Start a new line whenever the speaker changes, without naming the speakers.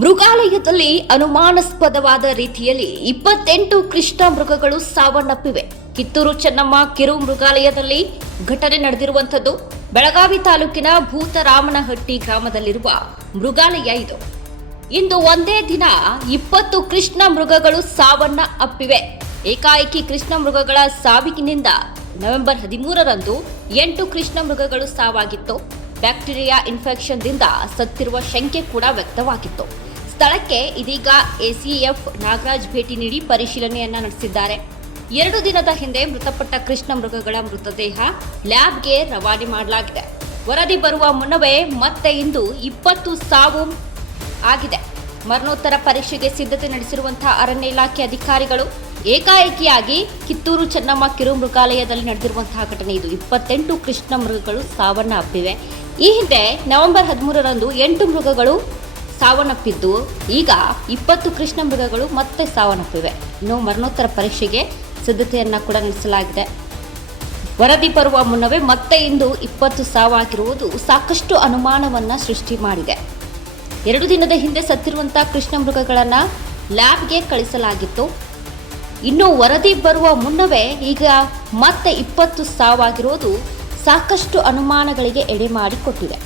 ಮೃಗಾಲಯದಲ್ಲಿ ಅನುಮಾನಾಸ್ಪದವಾದ ರೀತಿಯಲ್ಲಿ ಇಪ್ಪತ್ತೆಂಟು ಕೃಷ್ಣ ಮೃಗಗಳು ಸಾವನ್ನಪ್ಪಿವೆ. ಕಿತ್ತೂರು ಚೆನ್ನಮ್ಮ ಕಿರು ಮೃಗಾಲಯದಲ್ಲಿ ಘಟನೆ ನಡೆದಿರುವಂಥದ್ದು. ಬೆಳಗಾವಿ ತಾಲೂಕಿನ ಭೂತರಾಮನಹಟ್ಟಿ ಗ್ರಾಮದಲ್ಲಿರುವ ಮೃಗಾಲಯ ಇದು. ಇಂದು ಒಂದೇ ದಿನ ಇಪ್ಪತ್ತು ಕೃಷ್ಣ ಮೃಗಗಳು ಸಾವನ್ನ ಅಪ್ಪಿವೆ ಏಕಾಏಕಿ ಕೃಷ್ಣ ಮೃಗಗಳ ಸಾವಿಗಿನಿಂದ ನವೆಂಬರ್ ಹದಿಮೂರರಂದು ಎಂಟು ಕೃಷ್ಣ ಮೃಗಗಳು ಸಾವಾಗಿತ್ತು. ಬ್ಯಾಕ್ಟೀರಿಯಾ ಇನ್ಫೆಕ್ಷನ್ದಿಂದ ಸತ್ತಿರುವ ಶಂಕೆ ಕೂಡ ವ್ಯಕ್ತವಾಗಿತ್ತು. ಸ್ಥಳಕ್ಕೆ ಇದೀಗ ಎಸಿಎಫ್ ನಾಗರಾಜ್ ಭೇಟಿ ನೀಡಿ ಪರಿಶೀಲನೆಯನ್ನ ನಡೆಸಿದ್ದಾರೆ. ಎರಡು ದಿನದ ಹಿಂದೆ ಮೃತಪಟ್ಟ ಕೃಷ್ಣ ಮೃಗಗಳ ಮೃತದೇಹ ಲ್ಯಾಬ್ಗೆ ರವಾನೆ ಮಾಡಲಾಗಿದೆ. ವರದಿ ಬರುವ ಮುನ್ನವೇ ಮತ್ತೆ ಇಂದು ಇಪ್ಪತ್ತು ಸಾವು ಆಗಿದೆ. ಮರಣೋತ್ತರ ಪರೀಕ್ಷೆಗೆ ಸಿದ್ಧತೆ ನಡೆಸಿರುವಂತಹ ಅರಣ್ಯ ಇಲಾಖೆ ಅಧಿಕಾರಿಗಳು ಏಕಾಏಕಿಯಾಗಿ ಕಿತ್ತೂರು ಚೆನ್ನಮ್ಮ ಕಿರು ಮೃಗಾಲಯದಲ್ಲಿ ನಡೆದಿರುವಂತಹ ಘಟನೆ ಇದು. ಇಪ್ಪತ್ತೆಂಟು ಕೃಷ್ಣ ಮೃಗಗಳು ಸಾವನ್ನ ಅಪ್ಪಿವೆ ಈ ಹಿಂದೆ ನವೆಂಬರ್ ಹದಿಮೂರರಂದು ಎಂಟು ಮೃಗಗಳು ಸಾವನ್ನಪ್ಪಿದ್ದು, ಈಗ ಇಪ್ಪತ್ತು ಕೃಷ್ಣ ಮೃಗಗಳು ಮತ್ತೆ ಸಾವನ್ನಪ್ಪಿವೆ. ಇನ್ನು ಮರಣೋತ್ತರ ಪರೀಕ್ಷೆಗೆ ಸಿದ್ಧತೆಯನ್ನ ಕೂಡ ನಡೆಸಲಾಗಿದೆ. ವರದಿ ಬರುವ ಮುನ್ನವೇ ಮತ್ತೆ ಇಂದು ಇಪ್ಪತ್ತು ಸಾವಾಗಿರುವುದು ಸಾಕಷ್ಟು ಅನುಮಾನವನ್ನು ಸೃಷ್ಟಿ ಮಾಡಿದೆ. ಎರಡು ದಿನದ ಹಿಂದೆ ಸತ್ತಿರುವಂತಹ ಕೃಷ್ಣ ಮೃಗಗಳನ್ನು ಲ್ಯಾಬ್ಗೆ ಕಳಿಸಲಾಗಿತ್ತು. ಇನ್ನು ವರದಿ ಬರುವ ಮುನ್ನವೇ ಈಗ ಮತ್ತೆ ಇಪ್ಪತ್ತು ಸಾವಾಗಿರೋದು ಸಾಕಷ್ಟು ಅನುಮಾನಗಳಿಗೆ ಎಡೆ ಮಾಡಿಕೊಟ್ಟಿದೆ.